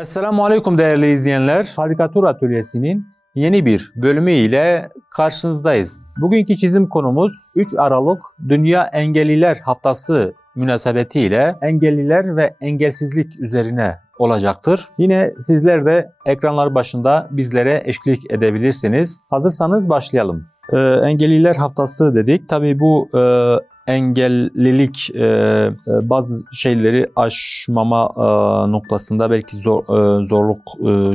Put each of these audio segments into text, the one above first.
Esselamu Aleyküm değerli izleyenler. Karikatür Atölyesi'nin yeni bir bölümü ile karşınızdayız. Bugünkü çizim konumuz 3 Aralık Dünya Engelliler Haftası münasebetiyle engelliler ve engelsizlik üzerine olacaktır. Yine sizler de ekranlar başında bizlere eşlik edebilirsiniz. Hazırsanız başlayalım. Engelliler Haftası dedik. Tabii bu engellilik bazı şeyleri aşmama noktasında belki zorluk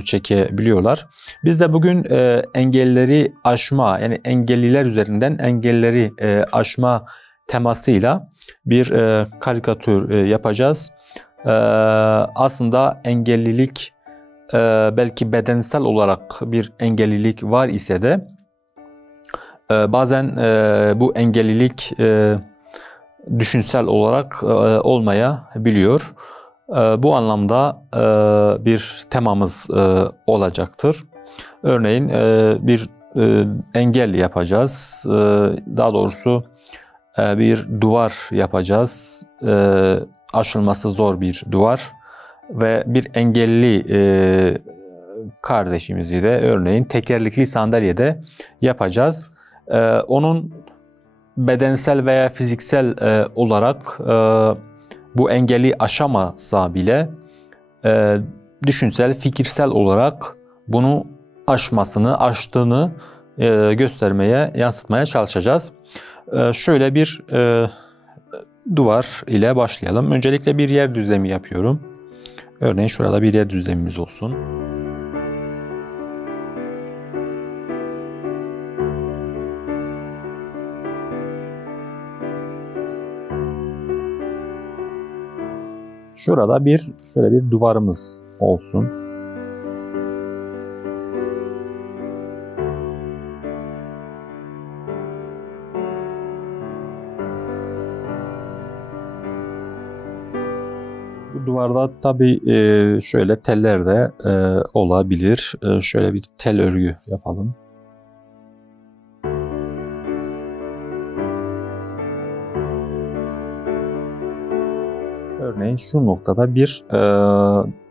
çekebiliyorlar. Biz de bugün engelleri aşma, yani engelliler üzerinden engelleri aşma temasıyla bir karikatür yapacağız. Aslında engellilik belki bedensel olarak bir engellilik var ise de bazen bu engellilik düşünsel olarak olmayabiliyor. Bu anlamda bir temamız olacaktır. Örneğin bir engel yapacağız. Daha doğrusu bir duvar yapacağız. Aşılması zor bir duvar ve bir engelli kardeşimizi de örneğin tekerlekli sandalyede yapacağız. Onun bedensel veya fiziksel olarak bu engeli aşamasa bile düşünsel, fikirsel olarak bunu aştığını göstermeye, yansıtmaya çalışacağız. Şöyle bir duvar ile başlayalım. Öncelikle bir yer düzlemi yapıyorum. Örneğin şurada bir yer düzlemimiz olsun. Şurada şöyle bir duvarımız olsun. Bu duvarda tabii şöyle teller de olabilir. Şöyle bir tel örgü yapalım. Örneğin şu noktada bir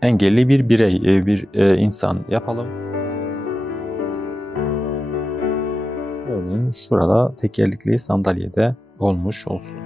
engelli bir birey, bir insan yapalım. Örneğin şurada tekerlekli sandalyede olmuş olsun.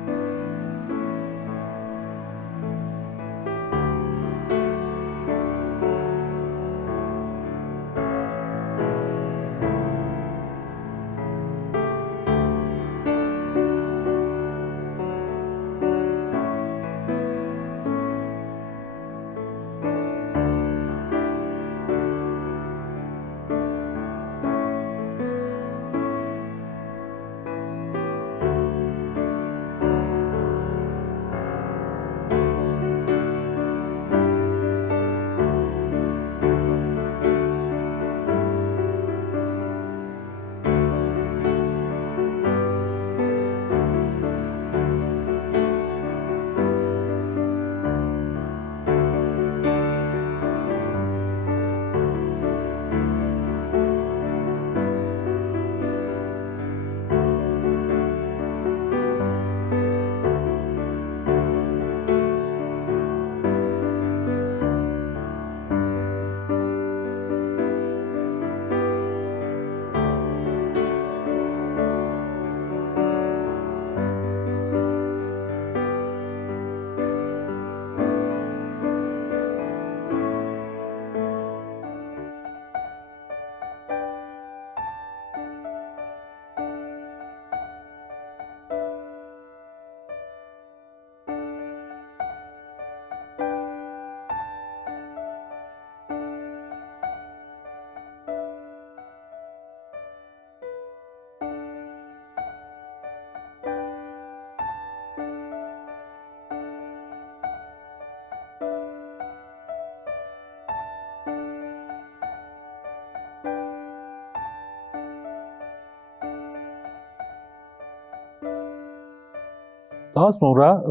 Daha sonra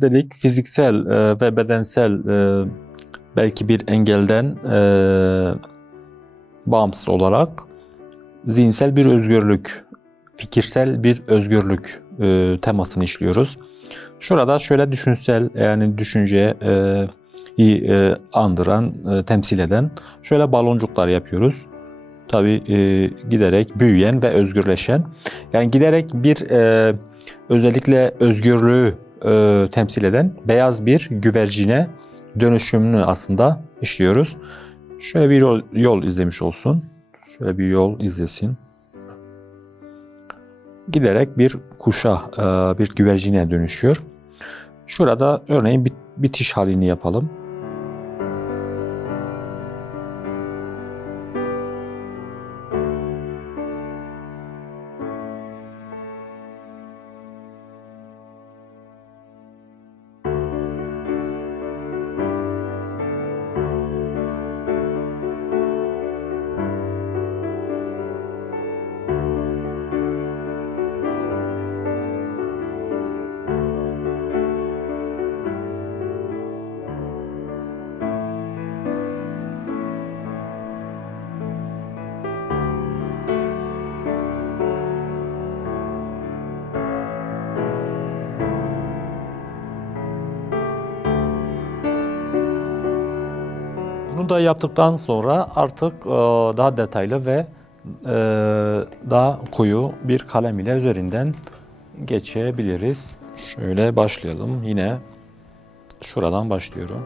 dedik fiziksel ve bedensel belki bir engelden bağımsız olarak zihinsel bir özgürlük, fikirsel bir özgürlük temasını işliyoruz. Şurada şöyle düşünsel, yani düşünce andıran, temsil eden şöyle baloncuklar yapıyoruz. Tabii giderek büyüyen ve özgürleşen. Yani giderek bir özellikle özgürlüğü temsil eden beyaz bir güvercine dönüşümünü aslında işliyoruz. Şöyle bir yol izlemiş olsun. Şöyle bir yol izlesin. Giderek bir kuşa, bir güvercine dönüşüyor. Şurada örneğin bir bitiş halini yapalım. Bunu da yaptıktan sonra artık daha detaylı ve daha koyu bir kalem ile üzerinden geçebiliriz. Şöyle başlayalım. Yine şuradan başlıyorum.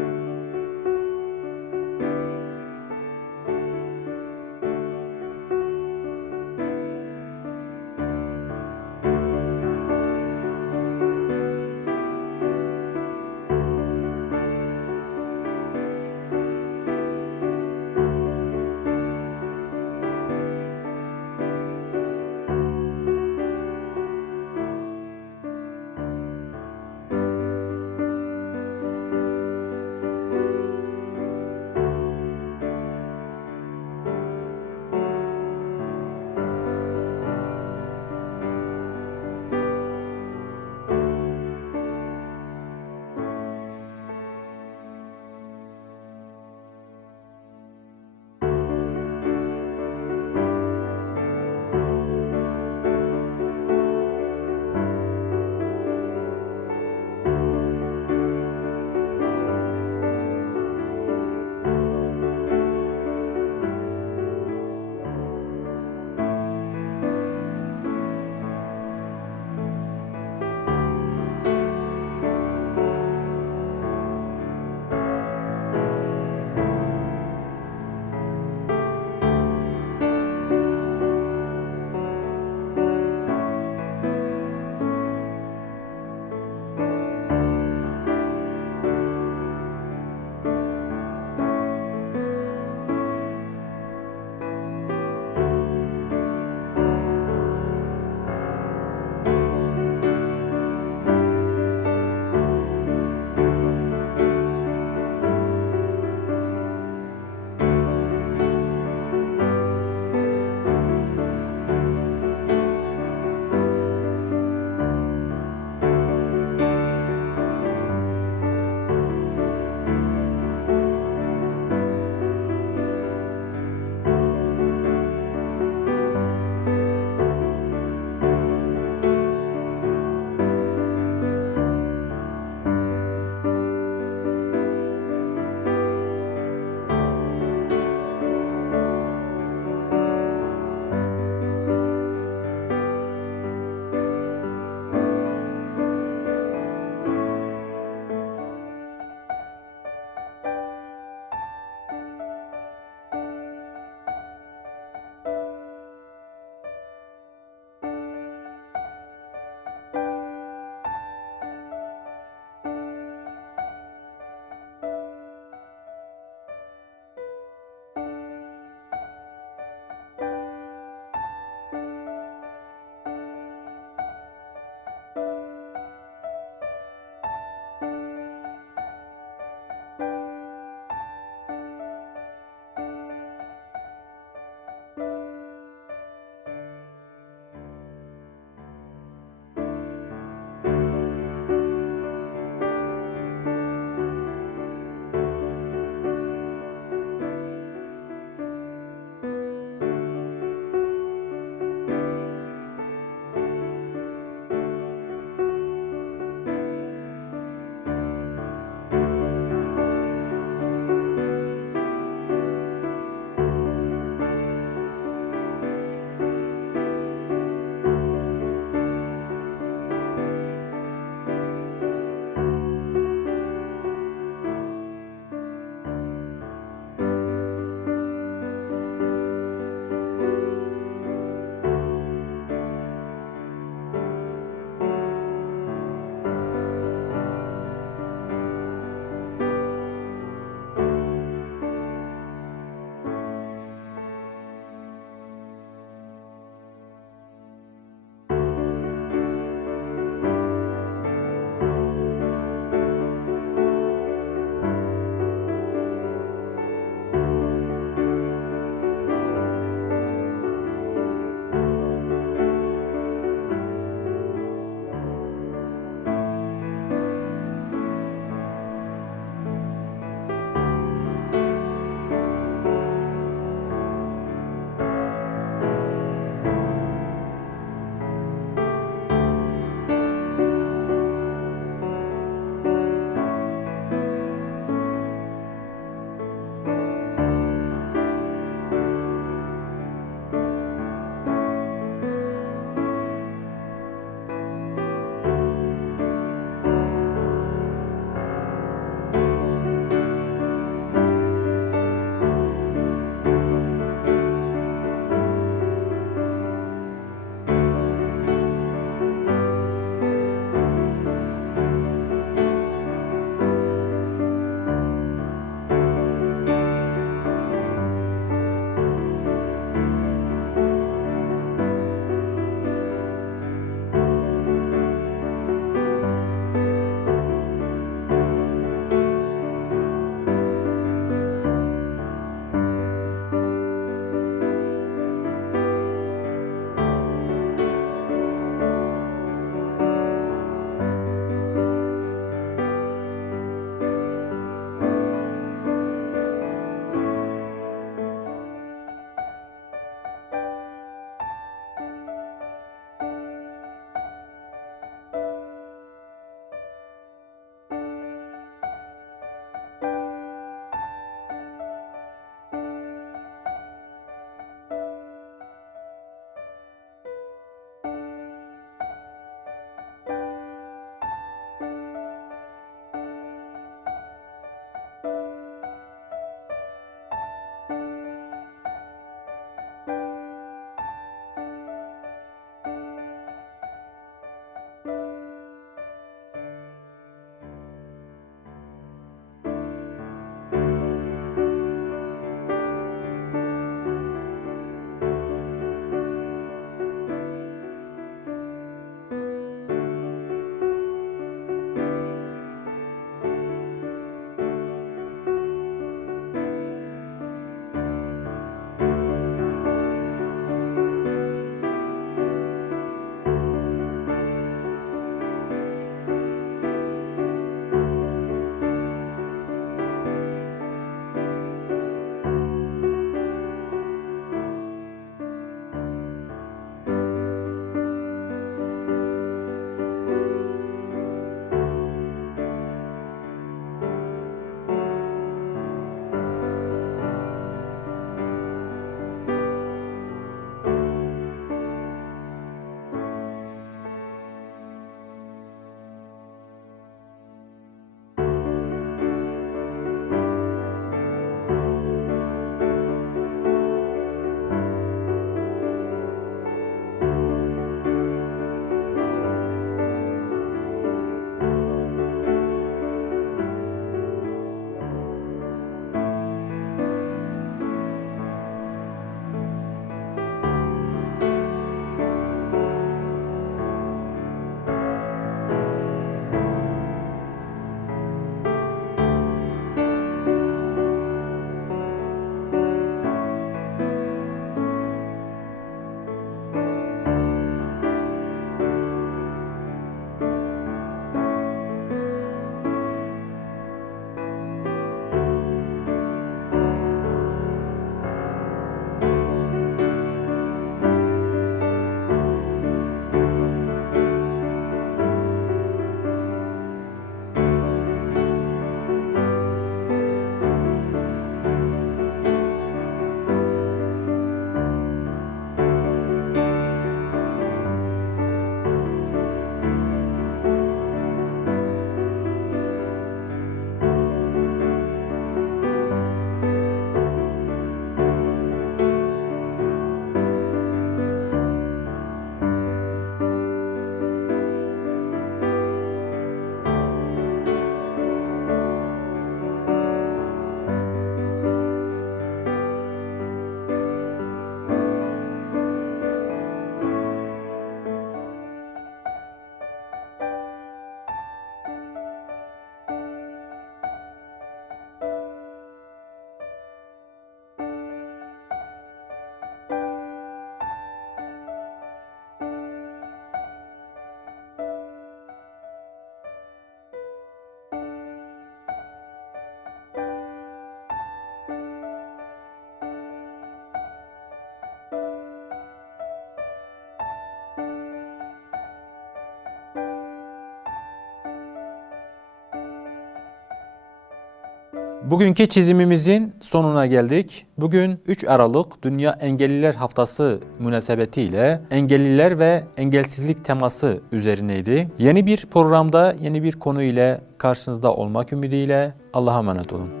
Bugünkü çizimimizin sonuna geldik. Bugün 3 Aralık Dünya Engelliler Haftası münasebetiyle engelliler ve engelsizlik teması üzerineydi. Yeni bir programda yeni bir konu ile karşınızda olmak ümidiyle Allah'a emanet olun.